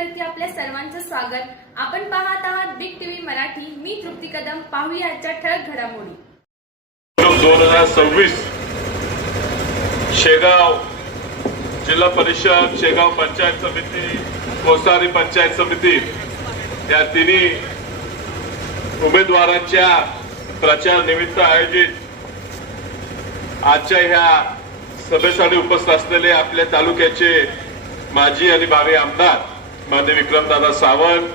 चॅनलवरती आपल्या सर्वांचं स्वागत। आपण पाहत आहात बिग टीव्ही मराठी। मी तृप्ती कदम। पाहूया आजच्या ठळक घडामोडी। 2026 शेगाव जिल्हा परिषद, शेगाव पंचायत समिती, कोसारी पंचायत समिती या तिन्ही उमेदवारांच्या प्रचार निमित्त आयोजित आजच्या ह्या सभेसाठी उपस्थित असलेले आपल्या तालुक्याचे माजी आणि भावी आमदार माननीय विक्रमदादा सावंत,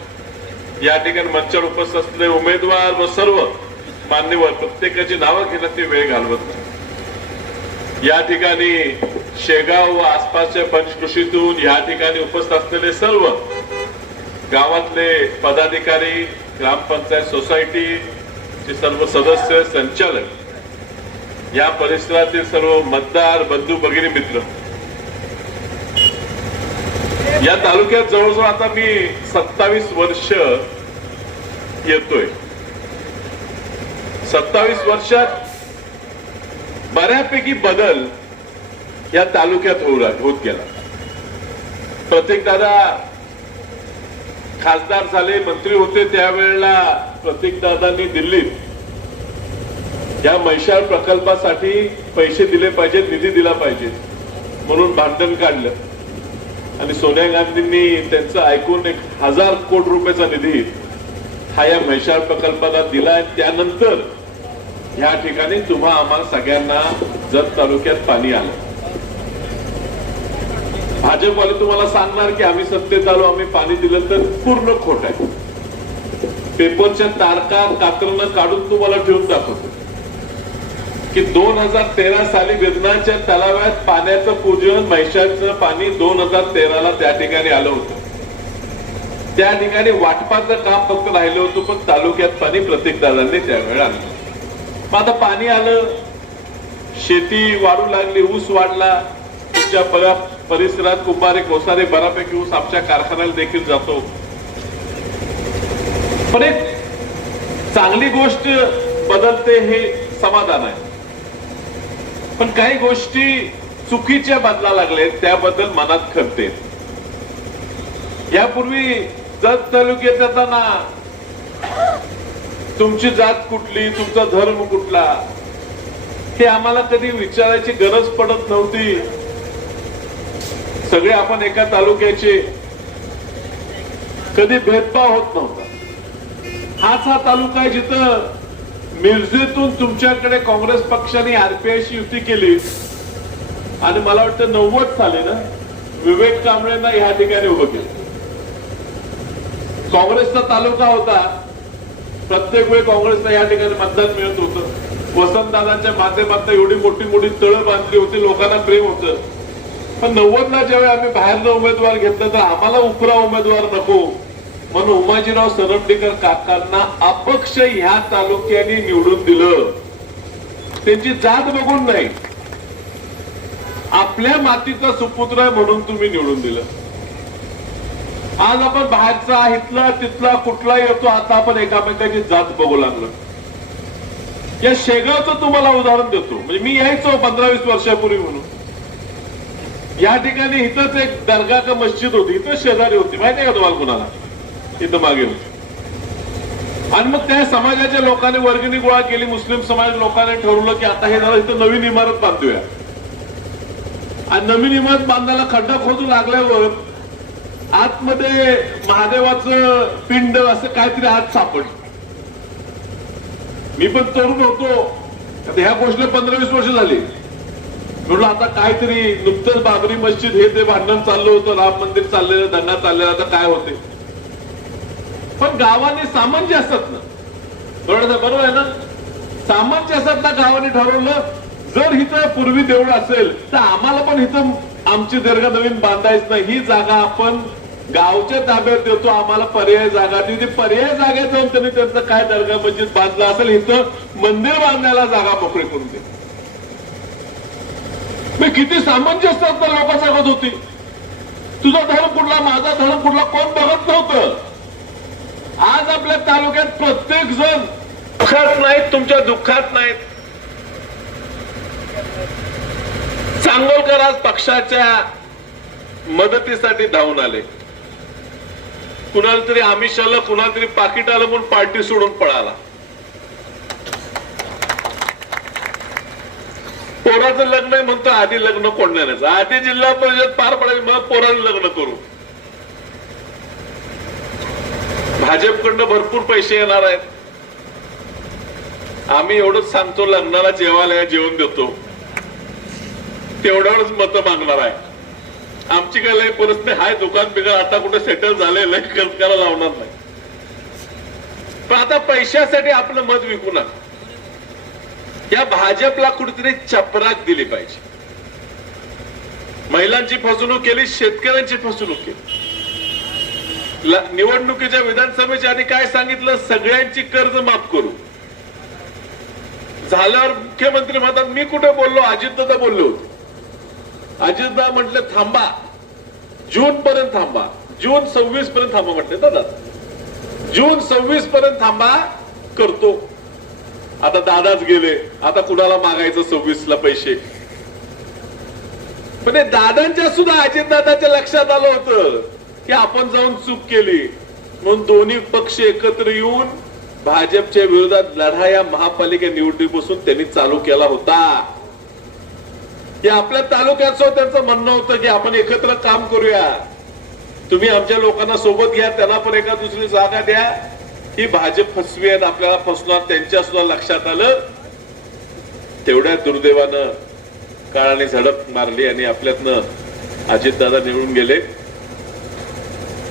या ठिकाणी मंचावर उपस्थित असलेले उमेदवार व सर्व मान्यवर प्रत्येकाची नावं घेण्यात वेळ घालवत नाही। या ठिकाणी शेगाव व आसपासच्या पंचकृषीतून या ठिकाणी उपस्थित असलेले सर्व गावातले पदाधिकारी, ग्रामपंचायत सोसायटीचे सर्व सदस्य, संचालक, या परिसरातील सर्व मतदार बंधू भगिनी मित्र, या तालुक्यात जवळजवळ आता मी 27 वर्ष येतोय। 27 वर्षात बऱ्यापैकी बदल या तालुक्यात होत गेला। प्रत्येक दादा खासदार झाले, मंत्री होते, त्यावेळेला प्रत्येक दादांनी दिल्लीत या म्हैसाळ प्रकल्पासाठी पैसे दिले पाहिजेत, निधी दिला पाहिजे म्हणून भांडण काढलं आणि सोनिया गांधींनी त्यांचं ऐकून 1000 कोटी रुपयाचा निधी हा या म्हैसाळ प्रकल्पाला दिला। त्यानंतर या ठिकाणी तुम्हा आम्हाला सगळ्यांना जत तालुक्यात पाणी आलं। भाजपवाले तुम्हाला सांगणार की आम्ही सत्तेत आलो, आम्ही पाणी दिलं, तर पूर्ण खोट आहे। पेपरच्या तारखा कात्रणं काढून तुम्हाला ठेवून दाखवतो की 2013 साली गिरणाच्या तलावात पाण्याचं पूजन, म्हैसाळचं पाणी 2013ला त्या ठिकाणी आलं होतं। त्या ठिकाणी वाटपाचं काम फक्त राहिलं होतं, पण तालुक्यात पाणी प्रत्येक दादांनी त्यावेळेला आणलं। मग आता पाणी आलं, शेती वाढू लागली, ऊस वाढला। तुमच्या परिसरात कुंभारे, कोसारे बऱ्यापैकी ऊस आमच्या कारखान्याला देखील जातो। पण एक चांगली गोष्ट बदलते हे समाधान आहे, पण काही गोष्टी चुकीच्या बदला लागले, त्याबद्दल मनात खपते। यापूर्वी जत तालुक्यात जाताना तुमची जात कुठली, तुमचा धर्म कुठला, हे आम्हाला कधी विचारायची गरज पडत नव्हती। सगळे आपण एका तालुक्याचे, कधी भेदभाव होत नव्हता। हाच हा तालुका आहे जिथं मिरजेतून तुमच्याकडे काँग्रेस पक्षाने आरपीआयशी युती केली आणि मला वाटतं 90 साली ना विवेक कांबळेंना या ठिकाणी उभं केलं। काँग्रेसचा तालुका होता, प्रत्येक वेळी काँग्रेसला या ठिकाणी मतदान मिळत होतं। वसंतदादांच्या माध्यमातून एवढी मोठी मोठी तळं बांधली होती, लोकांना प्रेम होतं। पण 90ला ज्यावेळी आम्ही बाहेरनं उमेदवार घेतलं तर आम्हाला उपरा उमेदवार नको म्हणून उमाजीराव सरंडेकर काकांना अपक्ष ह्या तालुक्याने निवडून दिलं। त्यांची जात बघून नाही, आपल्या मातीचा सुपुत्र आहे म्हणून तुम्ही निवडून दिलं। आज आपण बाहेरचा, इथला तिथला कुठला येतो, आता आपण एकामेकाची जात बघू लागलो। या शेगावचं तुम्हाला उदाहरण देतो, म्हणजे मी यायचो 15-20 वर्षापूर्वी म्हणून। या ठिकाणी इथंच एक दर्गा का मस्जिद होती, इथं शेजारी होती, माहिती आहे का तुम्हाला कुणाला, इथं मागे होती। आणि मग त्या समाजाच्या लोकांनी वर्गणी गोळा केली, मुस्लिम समाज लोकांनी ठरवलं की आता हे जरा इथं नवीन इमारत बांधूया। आणि नवीन इमारत बांधायला खड्डा खोदू लागल्यावर आतमध्ये महादेवाचं पिंड असं काहीतरी आत सापडलं। मी पण तरुण होतो, आता ह्या गोष्टीला 15-20 वर्ष झाली। म्हणून आता काहीतरी नुकतंच बाबरी मस्जिद हे ते भांडण चाललं होतं, राम मंदिर चाललेलं, दंगा चाललेला, आता काय होते। पण गावाने सामंजस्यात ना, बरोबर आहे ना, सामंजस्यात ना गावाने ठरवलं जर इथं पूर्वी देऊळ असेल तर आम्हाला पण इथं आमची दर्गा नवीन बांधायच नाही, ही जागा आपण गावच्या ताब्यात देतो, आम्हाला पर्याय जागा ती पर्याय जागेत जाऊन त्यांनी त्यांचं काय दर्गा मस्जिद बांधलं असेल, इथं मंदिर बांधायला जागा मोकळी करून दे। मी किती सामंजस्यात लोक सांगत होती, तुझा धर्म कुठला, माझा धर्म कुठला, कोण बघत नव्हतं। आज आपल्या तालुक्यात प्रत्येक जण सुखात नाहीत, तुमच्या दुःखात नाहीत। सांगोलकर आज पक्षाच्या मदतीसाठी धावून आले। कुणाला तरी आमिष आलं, कुणाला तरी पाकिट आलं म्हणून पार्टी सोडून पळाला. पोराचं लग्न आहे म्हणतो, आधी लग्न कोणण्याचं, आधी जिल्हा परिषद पार पडायची, मग पोराचं लग्न करू. भाजपकडनं भरपूर पैसे येणार आहेत. आम्ही एवढंच सांगतो, लग्नाला जेवायला जेवण देतो, तेवढ्यावरच मतं मागणार आहे. आमची काय लय परिस्थिती हाय, दुकान बिघड आता कुठे सेटल झाले, लय खर्च करायला लावणार नाही. पण आता पैशासाठी आपलं मत विकू नका. या भाजपला कुठेतरी चपराक दिली पाहिजे. महिलांची फसवणूक केली, शेतकऱ्यांची फसवणूक केली. निवडणुकीच्या विधानसभेच्या आधी काय सांगितलं, सगळ्यांची कर्ज माफ करू. झाल्यावर मुख्यमंत्री म्हणतात, मी कुठे बोललो, अजितदादा बोलले होते. अजितदादा म्हटले थांबा, जून पर्यंत थांबा, जून 26 पर्यंत थांबा म्हटले. दादा जून 26 पर्यंत थांबा, करतो. आता दादाच गेले, आता कुणाला मागायचं 26 ला पैसे. पण दादांच्या सुद्धा अजितदादाच्या लक्षात आलं होतं की आपण जाऊन चूक केली, म्हणून दोन्ही पक्ष एकत्र येऊन भाजपच्या विरोधात लढा या महापालिका निवडणुकीपासून त्यांनी चालू केला होता. की आपल्या तालुक्याचं त्यांचं म्हणणं होतं की आपण एकत्र काम करूया, तुम्ही आमच्या लोकांना सोबत घ्या, त्यांना पण एका दुसरी जागा द्या. ही भाजप फसवी आहेत, आपल्याला फसणार, त्यांच्या सुद्धा लक्षात आलं. तेवढ्या दुर्दैवानं काळाने झडप मारली आणि आपल्यातनं अजितदादा निवडून गेले.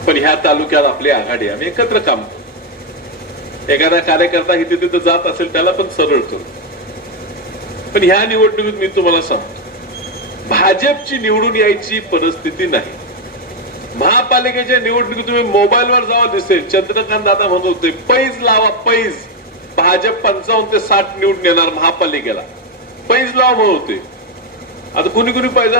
पण ह्या तालुक्यात आपली आघाडी, आम्ही एकत्र काम करू. एखादा कार्यकर्ता इथे तिथे जात असेल त्याला पण सरळ करू. पण ह्या निवडणुकीत मी तुम्हाला सांगतो, भाजपची निवडून यायची परिस्थिती नाही. महापालिकेच्या निवडणुकीत तुम्ही मोबाईलवर जावा, दिसेल चंद्रकांत दादा म्हणत होते, पैज लावा, पैज. भाजप 55 ते 60 निवडून येणार महापालिकेला, पैज लावा म्हणत होते. आता कुणी पैजा